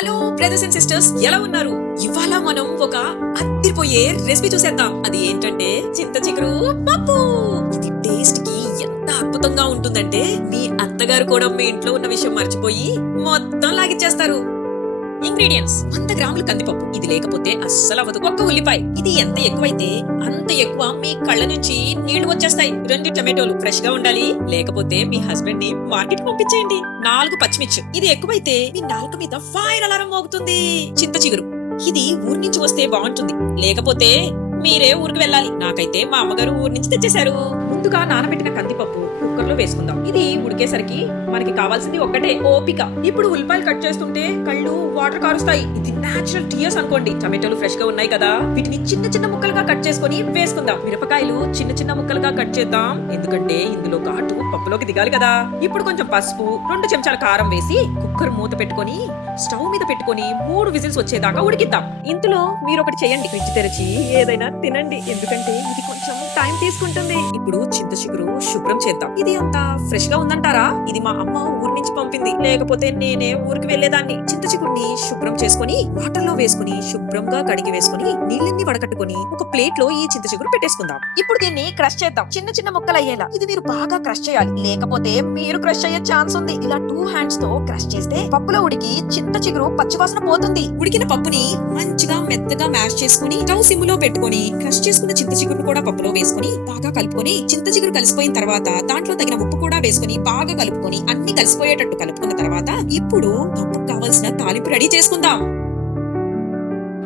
Hello brothers and sisters, ఎలా ఉన్నారు? ఇవాళ మనం ఒక అద్దిరిపోయే రెసిపీ చూసేద్దాం. అది ఏంటంటే చింత చిగురు పప్పు. ఇది టేస్ట్ కి ఎంత అద్భుతంగా ఉంటుందంటే మీ అత్తగారు కూడా మీ ఇంట్లో ఉన్న విషయం మర్చిపోయి మొత్తం లాగిచ్చేస్తారు. ఇంగ్రీడియంట్స్: 100 గ్రాములు కందిపప్పు. ఇది లేకపోతే అస్సలు అవ్వదు. 1 ఉల్లిపాయ. ఇది ఎంత ఎక్కువైతే అంత ఎక్కువ మీ కళ్ళ నుంచి నీళ్లు వచ్చేస్తాయి. 2 టమాటోలు ఫ్రెష్ గా ఉండాలి, లేకపోతే మీ హస్బెండ్ ని మార్కెట్ పంపించేయండి. 4 పచ్చిమిర్చి. ఇది ఎక్కువైతే మీ నాలుక మీద ఫైర్ అలారం మోగుతుంది. చింత చిగురు. ఇది ఊరి నుంచి వస్తే బాగుంటుంది, లేకపోతే మీరే ఊరికి వెళ్ళాలి. నాకైతే మా అమ్మగారు ఊరి నుంచి తెచ్చేశారు. ముందుగా నానబెట్టిన కందిపప్పు కుక్కర్ లో వేసుకుందాం. ఇది ఉడికేసరికి మనకి కావాల్సింది ఒక్కటే, ఓపిక. ఇప్పుడు ఉల్లిపాయలు కట్ చేస్తుంటే కళ్ళు వాటర్ కారుస్తాయి. ఇది నేచురల్ టీయర్స్ అనుకోండి. టమాటోలు ఫ్రెష్ గా ఉన్నాయి కదా, వీటిని చిన్న చిన్న ముక్కలుగా కట్ చేసుకొని వేసుకుందాం. మిరపకాయలు చిన్న చిన్న ముక్కలుగా కట్ చేద్దాం, ఎందుకంటే ఇందులో ఘాటు పప్పులోకి దిగాలి కదా. ఇప్పుడు కొంచెం పసుపు, 2 చెంచాల కారం వేసి కుక్కర్ మూత పెట్టుకొని స్టవ్ మీద పెట్టుకొని 3 విజిల్స్ వచ్చేదాకా ఉడికిద్దాం. ఇందులో మీరు ఒకటి చేయండి, ఫ్రిడ్జ్ తెరిచి ఏదైనా తినండి, ఎందుకంటే ఇది కొంచెం టైం తీసుకుంటుంది. ఇప్పుడు చింత చిగురు శుభ్రం చేద్దాం. ఇది అంత ఫ్రెష్ గా ఉందంటారా? ఇది మా అమ్మ ఊరి నుంచి పంపింది, లేకపోతే నేనే ఊరికి వెళ్లేదాన్ని. చింత చిగురుని శుభ్రం చేసుకుని వాటర్ లో వేసుకుని శుభ్రంగా కడిగి వేసుకుని నీళ్ళని వడకట్టుకుని ఒక ప్లేట్ లో ఈ చింత చిగురు పెట్టేసుకుందాం. ఇప్పుడు దీన్ని క్రష్ చేద్దాం, చిన్న చిన్న ముక్కలు అయ్యేలా. ఇది మీరు బాగా క్రష్ చేయాలి, లేకపోతే మీరు క్రష్ అయ్యే ఛాన్స్ ఉంది. ఇలా 2 హ్యాండ్స్ తో క్రష్ చేస్తే పప్పులో ఉడికి చింత చిగురు పచ్చివాసన పోతుంది. ఉడికిన పప్పుని మంచిగా మెత్తగా మ్యాష్ చేసుకుని స్టవ్ సిమ్ లో పెట్టుకుని క్రష్ చేసుకున్న చింత చిగురును కూడా పప్పులో వేసుకుని బాగా కలుపుకొని, చింత చిగురు కలిసిపోయిన తర్వాత దాంట్లో తగిన ఉప్పు కూడా వేసుకుని బాగా కలుపుకొని అన్ని కలిసిపోయేటట్టు కలుపుకున్న తర్వాత ఇప్పుడు పప్పుకు కావాల్సిన తాలింపు రెడీ చేసుకుందాం.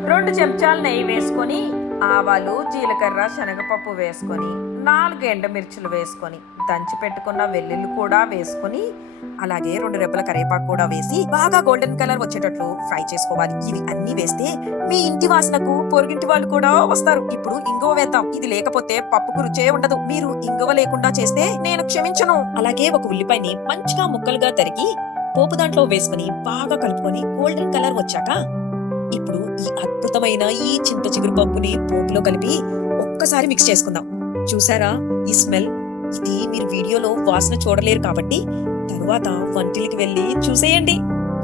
2 చెంచాలు నెయ్యి వేసుకొని ఆవాలు, జీలకర్ర, శనగపప్పు వేసుకొని 4 ఎండుమిర్చులు వేసుకొని దంచి పెట్టుకున్న వెల్లుల్లి కూడా వేసుకొని అలాగే 2 రెబ్బల కరివేపాకు కూడా వేసి బాగా గోల్డెన్ కలర్ వచ్చేటట్లు ఫ్రై చేసుకోవాలి. ఇవి అన్ని వేస్తే మీ ఇంటి వాసనకు పొరుగింటి వాళ్ళు కూడా వస్తారు. ఇప్పుడు ఇంగువ వేద్దాం. ఇది లేకపోతే పప్పుకు రుచే ఉండదు. మీరు ఇంగువ లేకుండా చేస్తే నేను క్షమించను. అలాగే 1 ఉల్లిపాయని మంచిగా ముక్కలుగా తరిగి పోపు దాంట్లో వేసుకుని బాగా కలుపుకొని గోల్డెన్ కలర్ వచ్చాక ఇప్పుడు ఈ అద్భుతమైన ఈ చింత చిగురు పప్పుని పోపులో కలిపి ఒక్కసారి మిక్స్ చేసుకుందాం. చూసారా ఈ స్మెల్? ఇది మీరు వీడియోలో వాసన చూడలేరు కాబట్టి తరువాత వంటిల్కి వెళ్ళి చూసేయండి.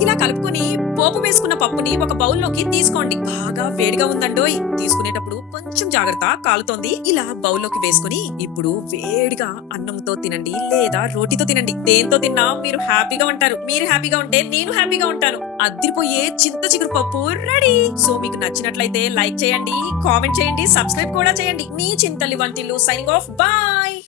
ఇలా కలుపుకొని పోపు వేసుకున్న పప్పుని ఒక బౌల్లోకి తీసుకోండి. బాగా వేడిగా ఉందండోయ్, తీసుకునేటప్పుడు కొంచెం జాగ్రత్త, కాలుతోంది. ఇలా బౌల్లోకి వేసుకుని ఇప్పుడు వేడిగా అన్నంతో తినండి, లేదా రోటీతో తినండి. దేంతో తిన్నా మీరు హ్యాపీగా ఉంటారు. మీరు హ్యాపీగా ఉంటే నేను హ్యాపీగా ఉంటాను. అద్దిరిపోయే చింత చిగురు పప్పు రెడీ. సో మీకు నచ్చినట్లయితే లైక్ చేయండి, కామెంట్ చేయండి, సబ్స్క్రైబ్ కూడా చేయండి. మీ చింతలి వంటిల్లు సైనింగ్ ఆఫ్. బాయ్.